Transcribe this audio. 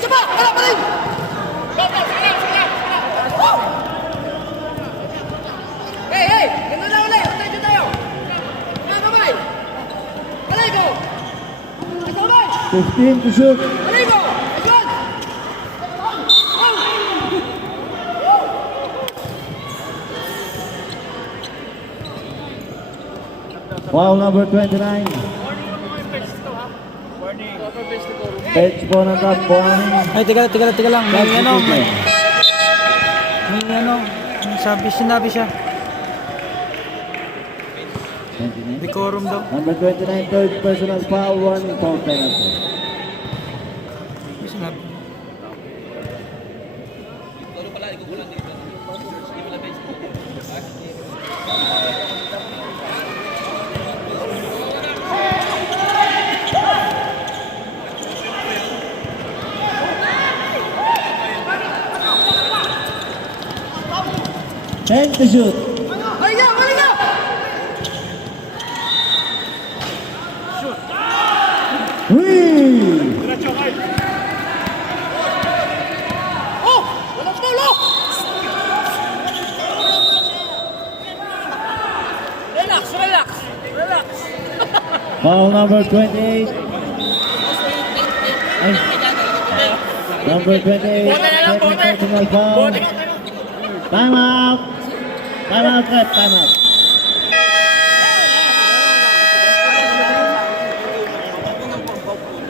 Sama! Wala pa rin! Hey, hey! Ganda na ulit! Untay dyan tayo! Mga kamay! Alay ko! Asa kamay! 15 to shoot. Alay ko! Ayun! Foul number 29. Bench po ng top warning. Ay, tiga lang. May sinabi siya. Decorum daw. Number 29, third personal foul, warning foul penalty. May sinabi. Ten to shoot. Alay ka! Alay ka! Whee! Oh! Walang polo! Relax! Relax! Relax! Foul number 28. Ay. Number 28. Second personal foul. Time out. Time out, ref. Time out.